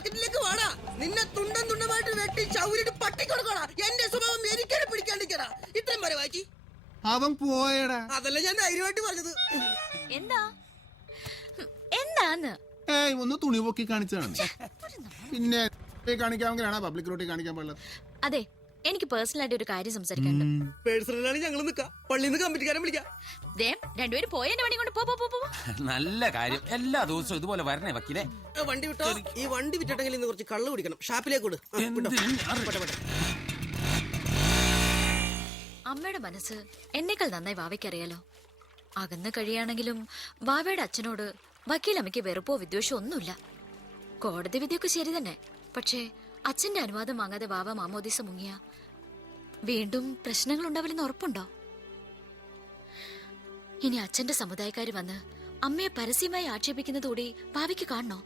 മാർക്കറ്റിലേക്ക് വാടാ. നിന്നെ തുണ്ടം തുണ്ടമായിട്ട് വെട്ടി ചൗരിട്ട് പട്ടി കൊടുക്കടാ. എന്റെ സ്വഭാവം എനിക്കത് പിടിക്കാണ്ടിരിക്കടാ. ഇത്രയും വരെ വായിച്ചി അവൻ പോയടാ. അതല്ല ഞാൻ ധൈര്യമായിട്ട് പറഞ്ഞത്. എന്താ എന്താന്ന് ഒന്ന് തുണി പൊക്കി കാണിച്ചാണ്. പിന്നെ കാണിക്കാമെങ്കിലാണോ പബ്ലിക് റോട്ടിൽ കാണിക്കാൻ പാടില്ല? അതെ, എനിക്ക് പേഴ്സണൽ ആയിട്ട് ഒരു കാര്യം സംസാരിക്കാനുണ്ട്. പേഴ്സണലാണ് ഞങ്ങൾ നിക്കാം. പള്ളിന്ന് കമ്മിറ്റിക്കാരൻ വിളിക്കാം. രണ്ടുപേരും പോയ വണ്ടി കൊണ്ട് പോ. നല്ല കാര്യം. എല്ലാ ദിവസവും ഇതുപോലെ വരണേ വക്കീലേ. വണ്ടി വിട്ടോ. ഈ വണ്ടി വിറ്റിട്ടെങ്കിൽ ഇന്ന് കുറച്ച് കള്ള് കുടിക്കണം. ഷാപ്പിലേക്ക് വിട്. അമ്മയുടെ മനസ്സ് എന്നേക്കാൾ നന്നായി വാവയ്ക്കറിയാലോ. അകന്ന് കഴിയാണെങ്കിലും വാവയുടെ അച്ഛനോട് വക്കീലമ്മയ്ക്ക് വെറുപ്പോ വിദ്വേഷമോ ഒന്നുമില്ല. കോടതി വിധിയൊക്കെ ശരി തന്നെ. പക്ഷേ അച്ഛന്റെ അനുവാദം വാങ്ങാതെ വാവ മാമോദീസ മുങ്ങിയ വീണ്ടും പ്രശ്നങ്ങൾ ഉണ്ടാവില്ലെന്ന് ഉറപ്പുണ്ടോ? ഇനി അച്ഛന്റെ സമുദായക്കാര് വന്ന് അമ്മയെ പരസ്യമായി ആക്ഷേപിക്കുന്നതുകൂടി വാവയ്ക്ക് കാണണോ?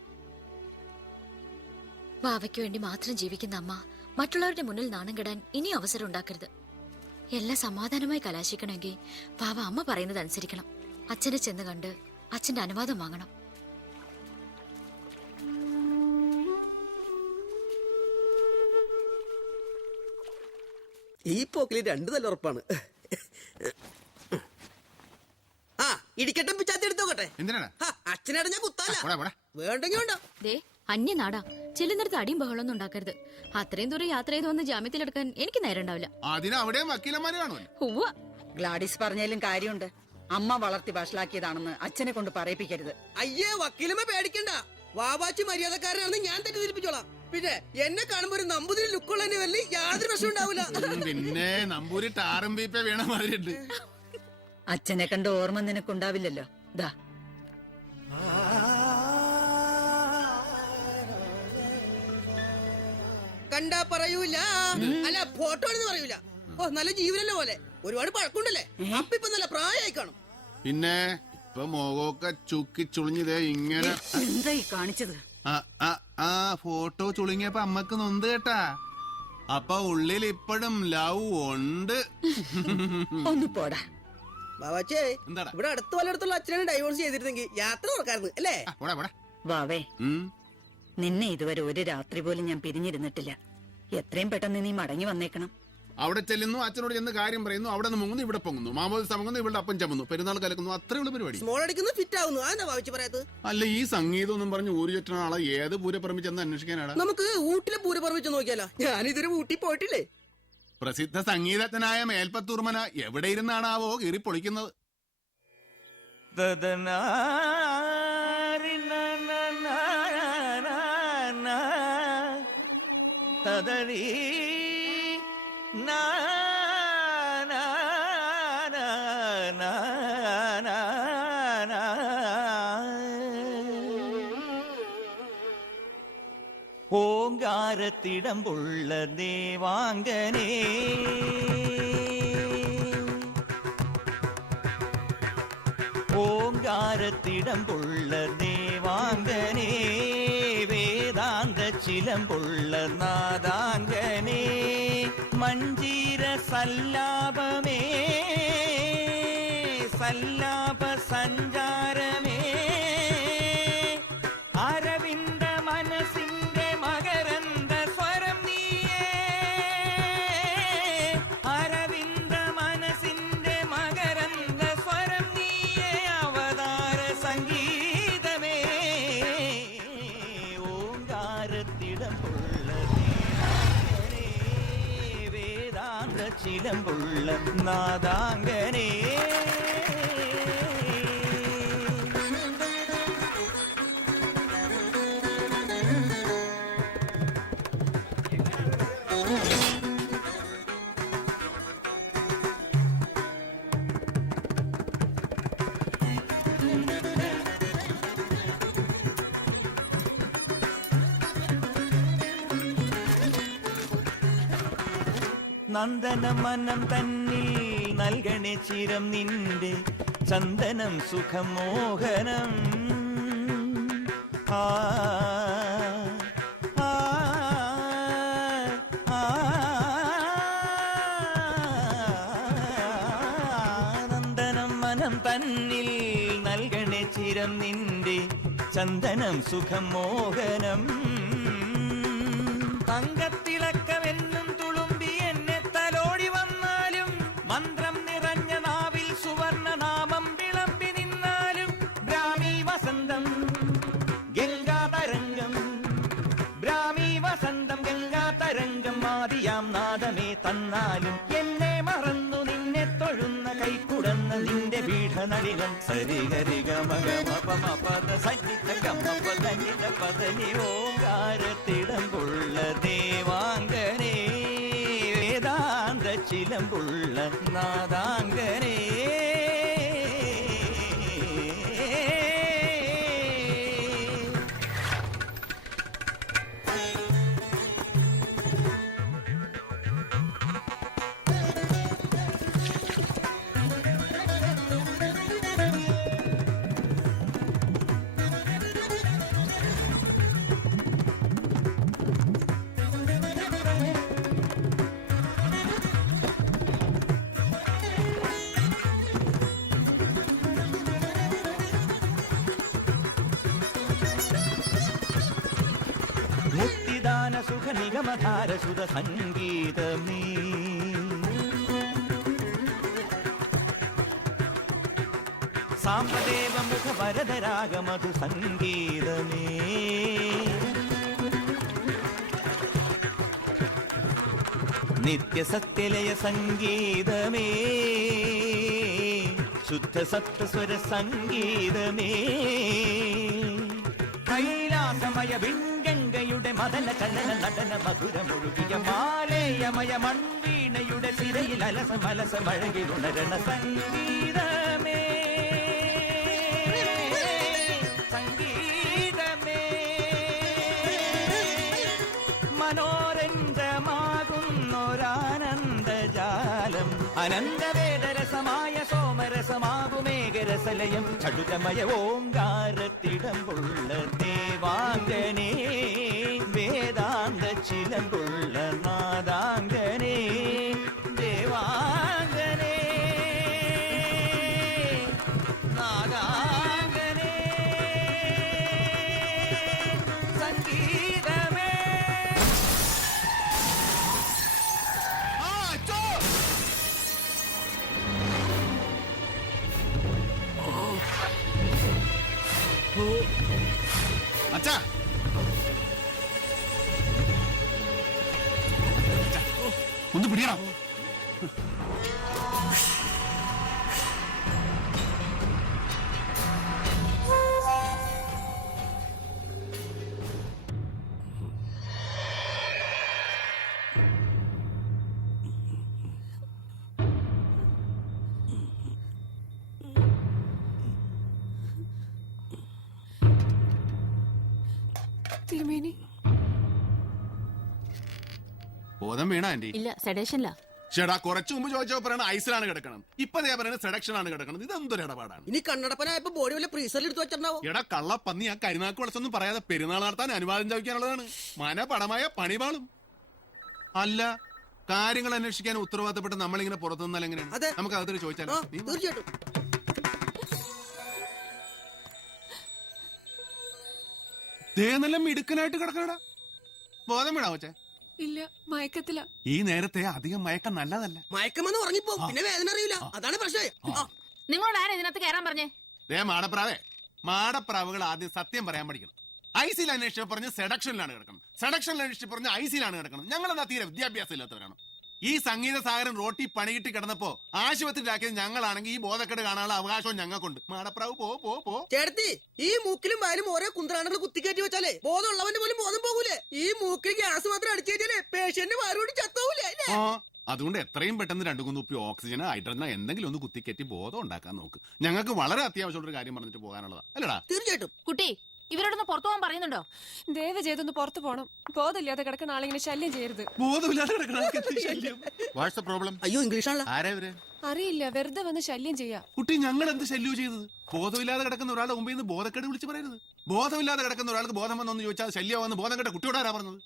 വാവയ്ക്ക് വേണ്ടി മാത്രം ജീവിക്കുന്ന അമ്മ മറ്റുള്ളവരുടെ മുന്നിൽ നാണം കെടാൻ ഇനിയും അവസരം ഉണ്ടാക്കരുത്. എല്ലാം സമാധാനമായി കലാശിക്കണമെങ്കിൽ വാവ അമ്മ പറയുന്നത് അനുസരിക്കണം. അച്ഛനെ ചെന്ന് കണ്ട് അച്ഛന്റെ അനുവാദം വാങ്ങണം. ഈ പോക്കിൽ രണ്ടു തല ഉറപ്പാണ്. ആ ഇടിക്കട്ടെ പിച്ചാത്തി എടുത്തോട്ടെ. അച്ഛനേട ഞാൻ കുത്താല. വേണ്ടെങ്കിൽ വേണ്ട. അന്യനാടാ, ചെല്ലുന്നിടത്ത് അടിയും ബഹളമൊന്നും ഉണ്ടാക്കരുത്. അത്രയും ദൂരം യാത്ര ചെയ്ത് വന്ന് ജാമ്യത്തിലെടുക്കാൻ എനിക്ക് നേരം ഉണ്ടാവില്ല. ഗ്ലാഡിസ് പറഞ്ഞാലും കാര്യമുണ്ട്. അമ്മ വളർത്തി വഷളാക്കിയതാണെന്ന് അച്ഛനെ കൊണ്ട് പറയിപ്പിക്കരുത്. അയ്യേ വക്കീലമ്മ പേടിക്കണ്ട. വാവാച്ചി മര്യാദക്കാരനാണെന്ന് ഞാൻ തെറ്റിദ്ധരിപ്പിച്ചോളാം. പിന്നെ എന്നെ കാണുമ്പോ ഒരു നമ്പൂതിരി ലുക്കുള്ളതിന് വലിയ യാതൊരു പ്രശ്നം ഉണ്ടാവില്ല. പിന്നെ നമ്പൂരി ടാറും പീപ്പ വീണ മാതിരിയുണ്ട്. അച്ഛനെ കണ്ട് ഓർമ്മ നിനക്കുണ്ടാവില്ലല്ലോ. ദാ കണ്ടാ പറയൂല, അല്ല ഫോട്ടോ എന്ന് പറയൂല. ഓ നല്ല ജീവനല്ലേ പോലെ. ഒരുപാട് പഴക്കുണ്ടല്ലേ. അപ്പിപ്പൊ നല്ല പ്രായമായി കാണും. പിന്നെ ഇപ്പൊ മുഖമൊക്കെ ചുക്കി ചുളിഞ്ഞതേ ഇങ്ങനെ. എന്തായി കാണിച്ചത്? ആ ഫോട്ടോ ചുളുങ്ങിയപ്പോ അമ്മക്ക് നൊന്ത് കേട്ടാ. അപ്പൊ ഉള്ളിൽ ഇപ്പോഴും ലവ് ഉണ്ട്. ഒന്ന് പോടാ ബാബാച്ചേ. ഇവിടെ അടുത്ത് വല്ലയിടത്തുള്ള അച്ഛനെ ഡൈവോഴ്സ് ചെയ്തിരുന്നെങ്കിൽ യാത്ര നോക്കായിരുന്നു അല്ലേ? വാവേ, നിന്നെ ഇതുവരെ ഒരു രാത്രി പോലും ഞാൻ പിരിഞ്ഞിരുന്നിട്ടില്ല. എത്രയും പെട്ടെന്ന് നീ മടങ്ങി വന്നേക്കണം. അവിടെ ചെല്ലുന്നു, അച്ഛനോട് ചെന്ന് കാര്യം പറയുന്നു, അവിടെ നിന്ന് മുങ്ങുന്നു, ഇവിടെ പൊങ്ങുന്നു, മാമോദിസ പൊങ്ങുന്നു, ഇവിടെ അപ്പം ചമ്മുന്നു, പെരുന്നാൾ കലക്കുന്നു. അത്രയുള്ള പരിപാടി. സ്മോൾ അടിക്കുന്നു, ഫിറ്റ് ആവുന്നു. അതെന്താ ഭാവിച്ച് പറയാത്തത്? അല്ല, ഈ സംഗീതം ഒന്നും പറഞ്ഞ് ഊര് ചുറ്റുന്ന ആളെ ഏത് പൂരപ്പറമ്പ് ചെന്ന് അന്വേഷിക്കാനാണ്? നമുക്ക് ഊട്ടിലെ പൂരപ്പറമ്പ് ചെന്ന് നോക്കിയാലോ? ഞാനിതൊരു ഊട്ടി പോയിട്ടില്ലേ. പ്രസിദ്ധ സംഗീതജ്ഞനായ മേൽപ്പത്തൂർമന എവിടെ ഇരുന്നാണാവോ കീറി പൊളിക്കുന്നത്? ഓങ്കാരത്തിടമ്പുള്ള ദേവാംഗനേ, ഓങ്കാരത്തിടമ്പുള്ള ദേവാംഗനേ, വേദാന്ത ചിലമ്പുള്ള നാദാംഗനേ, മഞ്ജീര സല്ലാപമേ, സല്ലാപ സഞ്ചാരമേ, അരവിന്ദ മനസ്സിന്റെ മകരന്ദ സ്വരം നീയേ, അരവിന്ദ മനസ്സിന്റെ മകരന്ദ സ്വരം നീയേ, അവതാര സംഗീതമേ, ഓങ്കാരത്തിടമ്പുള്ള വേദാന്ത ചിലമ്പുള്ള നാദാംഗനേ. നന്ദനമനം തന്നിൽ നൽകണേ ചിരം നിന്റെ ചന്ദനം സുഖം മോഹനം. ആ നന്ദനം മനം തന്നിൽ നൽകണേ ചിരം നിന്റെ ചന്ദനം സുഖം മോഹനം തങ്കത്തിളക്കമെന്നും തുളുമ്പി എന്നെ തലോടി വന്നാലും മന്ത്രം നിറഞ്ഞ നാവിൽ സുവർണ നാമം വിളമ്പി നിന്നാലും ബ്രാഹ്മി വസന്തം ഗംഗാതരംഗം ബ്രാഹ്മി വസന്തം ഗംഗാതരംഗം ആദിയാം നാദമേ തന്നാലും എന്നെ മറന്നു നിന്നെ തൊഴുന്ന കൈക്കുടന്ന നിന്റെ പീഠനടിനം സരിഗരിക മഗമപമപദ സന്നിധ ഗമപദനിധ പദനി ഓങ്കാരത്തിടമ്പുള്ള ദേവാംഗനേ വേദാന്ത ചിലമ്പുള്ള നാദാംഗനേ മുക്തിദാന സുഖ നിഗമധാര സുത സംഗീതമേ സാംബദേവ മുഖ വരദരാഗ മധു സംഗീതമേ നിത്യ സത്യലയ സംഗീതമേ ശുദ്ധ സപ്തസ്വര സംഗീതമേ കൈലാസമയ വിൺഗംഗയുടെ മദന ചലന നടന മധുരമൊഴുകിയ മാലേയമയ മൺവീണയുടെ സിരയിൽ അലസമലസ മഴകിലുണരണ സംഗീതമേ സംഗീതമേ മനോരഞ്ജമാകുന്നൊരാനന്ദജാലം അനന്തവേദരസമായ സോമരസമാകുമേകരസലയം ചടുതമയ ഓങ്കാരത്തിടമ്പുള്ള ദേവാംഗനേ വേദാന്ത ചിലമ്പുള്ള നാദാംഗനേ ദേവാംഗനേ നാദാംഗനേ സംഗീതമേ അച്ഛാ ഒന്ന് പിടിയണം. തിരുമേനി ബോധം വീണ ആന്റി? ഇല്ല, സെഡേഷനില്ല. ചേടാ കുറച്ചു മുമ്പ് ചോദിച്ചോ പറയണ ഐസിലാണ് കിടക്കണം, ഇപ്പൊ ഞാൻ പറയുന്നത് സെഡക്ഷൻ ആണ് കിടക്കണം. ഇതെന്തൊരു ഇടപാടാണ്? ഇനി കണ്ണടപ്പനായപ്പോ ബോഡി വല്ല ഫ്രീസറിൽ എടുത്ത് വെച്ചിട്ടുണ്ടാവും. എടാ കള്ളപ്പന്നി, ആ കരുനാക്ക് വളച്ചൊന്നും പറയാതെ പെരുന്നാൾ നടത്താൻ അനുവാദം ചോദിക്കാനുള്ളതാണ്. മനപടമായ പണിപാളും. അല്ല, കാര്യങ്ങൾ അന്വേഷിക്കാൻ ഉത്തരവാദിത്തപ്പെട്ട് നമ്മളിങ്ങനെ പുറത്തു നിന്നാൽ എങ്ങനെയാണ്? അതെ. നമുക്ക് അകത്തൊരു ചോദിച്ചാലോ? തീർച്ചയായിട്ടും. ദേനെല്ലാം ഇടുക്കനായിട്ട് കിടക്കണടാ. ബോധം വീണാ കൊച്ചേ? ഇല്ല, മയക്കത്തില. ഈ നേരത്തെ അധികം മയക്കം നല്ലതല്ല. മയക്കമെന്ന് ഉറങ്ങിപ്പോ, പിന്നെ വേദന അറിയില്ല. അതാണ് പ്രശ്നം. നിങ്ങളോട് ആരാ ഇതിനകത്ത് കയറാൻ പറഞ്ഞേ? മാടപ്രാവേ, മാടപ്രാവുകൾ ആദ്യം സത്യം പറയാൻ പഠിക്കണം. ഐസിയിൽ അന്വേഷിച്ച് പറഞ്ഞ് സെഡക്ഷനിലാണ് കിടക്കണം, സെഡക്ഷനിൽ അന്വേഷിച്ച് പറഞ്ഞ് ഐസിയിലാണ് കിടക്കണം. ഞങ്ങളെന്താ തീരെ വിദ്യാഭ്യാസം ഇല്ലാത്തവരാണ്? ഈ സംഗീത സാഗരൻ റോട്ടി പണികിട്ടി കിടന്നപ്പോ ആശുപത്രിയിലാക്കിയത് ഞങ്ങളാണെങ്കിൽ ഈ ബോധക്കേട് കാണാനുള്ള അവകാശവും ഞങ്ങൾക്കുണ്ട്. മാടപ്രാവ് പോ പോ പോ. ചേട്ടത്തി, ഈ മൂക്കിലും വായിലും ഓരോ കുന്ത്രാണ്ടങ്ങൾ കുത്തിക്കയറ്റി വെച്ചാലേ ബോധമുള്ളവന്റെ പോലും ബോധം പോകൂലേ? ഈ മൂക്കിൽ ഗ്യാസ് മാത്രം അടിച്ചേറ്റാലേ പേഷ്യന്റ് വാരോട് ചത്തോവൂലേ? അതുകൊണ്ട് എത്രയും പെട്ടെന്ന് 2 കുപ്പി ഓക്സിജനോ ഹൈഡ്രജനോ എന്തെങ്കിലും ഒന്ന് കുത്തിക്കയറ്റി ബോധം ഉണ്ടാക്കാൻ നോക്ക്. ഞങ്ങൾക്ക് വളരെ അത്യാവശ്യമുള്ള ഒരു കാര്യം പറഞ്ഞിട്ട് പോകാനുള്ളതാ, അല്ലടാ? തീർച്ചയായിട്ടും. കുട്ടി, ഇവരോടൊന്ന് പുറത്തു പോകാൻ പറയുന്നുണ്ടോ? ദയവ് ചെയ്തൊന്ന് പുറത്തു പോണം. ബോധമില്ലാതെ കിടക്കുന്ന ആളിങ്ങനെ ശല്യം ചെയ്യരുത്. ബോധമില്ലാതെ കിടക്കണ ശല്യം. What's the problem? അയ്യോ, ഇംഗ്ലീഷാണല്ലോ. ആരാ ഇവര്? അറിയില്ല, വെറുതെ വന്ന് ശല്യം ചെയ്യാ. കുട്ടി, ഞങ്ങൾ എന്ത് ശല്യം ചെയ്തത്? ബോധമില്ലാതെ കിടക്കുന്ന ഒരാളുടെ മുമ്പിൽ നിന്ന് ബോധക്കേട് വിളിച്ച് പറയരുത്. ബോധമില്ലാതെ കിടക്കുന്ന ഒരാൾക്ക് ബോധം വന്നൊന്ന് ചോദിച്ചാൽ ശല്യമാണെന്ന് ബോധം കേട്ട കുട്ടിയോട് ആരാ പറഞ്ഞത്?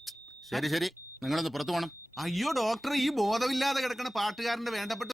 ശരി ശരി, നിങ്ങളൊന്ന് പുറത്തു പോകണം. അയ്യോ ഡോക്ടർ, ഈ ബോധമില്ലാതെ കിടക്കുന്ന പാട്ടുകാരന്റെ വേണ്ടപ്പെട്ട